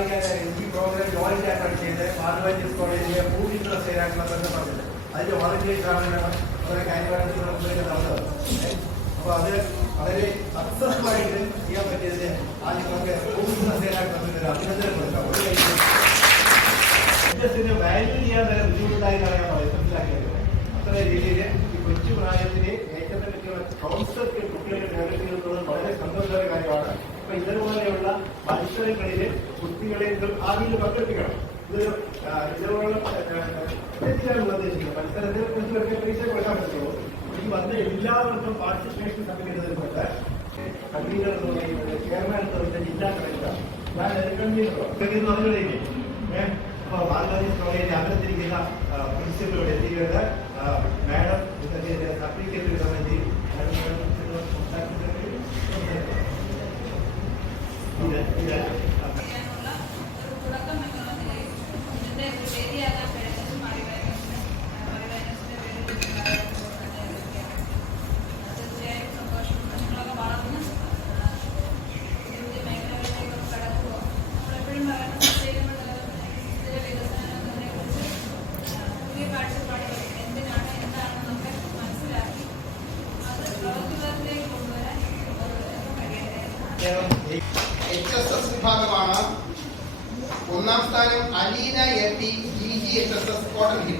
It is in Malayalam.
ഈ പ്രോഗ്രാം ജോയിൻ ചെയ്യാൻ ചെയ്ത് മാധവൻസ് കോളേജിലെ ഫുഡ് ഇൻട്രസ്റ്റ് ചെയ്യാനുള്ള പറഞ്ഞത് അതിന്റെ വോളണ്ടിയേഴ്സ് ആണ് വളരെ കാര്യമായിട്ട് നടന്നത്. അപ്പോൾ അത് വളരെ സക്സസ്ഫുൾ ആയിട്ട് ചെയ്യാൻ പറ്റിയതിന് ആദ്യം നമുക്ക് ഫുഡ് ഇൻട്രസ്റ്റ് ചെയ്യാൻ അഭിനന്ദനം കൊടുക്കാം. ഒരു വാല്യൂ ചെയ്യാൻ വരെ ബുദ്ധിമുട്ടായിട്ടാണ് ഞാൻ മനസ്സിലാക്കിയത്. അത്ര രീതിയിൽ ഈ കൊച്ചു പ്രായത്തിന് ഏറ്റവും പറ്റിയുള്ള കോൺസെപ്റ്റ് കുട്ടികളെ ഡെവലപ്പ് ചെയ്യുന്നത് വളരെ സന്തോഷകര കാര്യമാണ്. അപ്പൊ ഇതുപോലെയുള്ള മത്സരങ്ങളിൽ കുട്ടികളെ ആദ്യം പങ്കെടുപ്പിക്കണം. ഇതുപോലുള്ള ഉദ്ദേശിക്കുന്നത് മത്സരത്തിൽ കുറിച്ച് പരീക്ഷ കൊടുക്കാൻ പറ്റുള്ളൂ. ഈ വന്ന എല്ലാവർക്കും പാർട്ടിസിപ്പേഷൻ സംഘടിപ്പിച്ചതുകൊണ്ട് കൺവീനർ എന്ന് പറയുന്നത് ചെയർമാൻ എന്ന് പറയുന്നത് ജില്ലാ കളക്ടർ ഞാൻ കൺവീനർ അപ്പോൾ ബാലഗാന്ധി കോളേജിൽ അകത്തിരിക്കുന്ന പ്രിൻസിപ്പലോട് എത്തിയിട്ട് മാഡം ഇതിന്റെ സർട്ടിഫിക്കറ്റ് വിതരണം ചെയ്യും. HSS വിഭാഗമാണ്. ഒന്നാം സ്ഥാനം Aleena A T GGHSS cotton hill.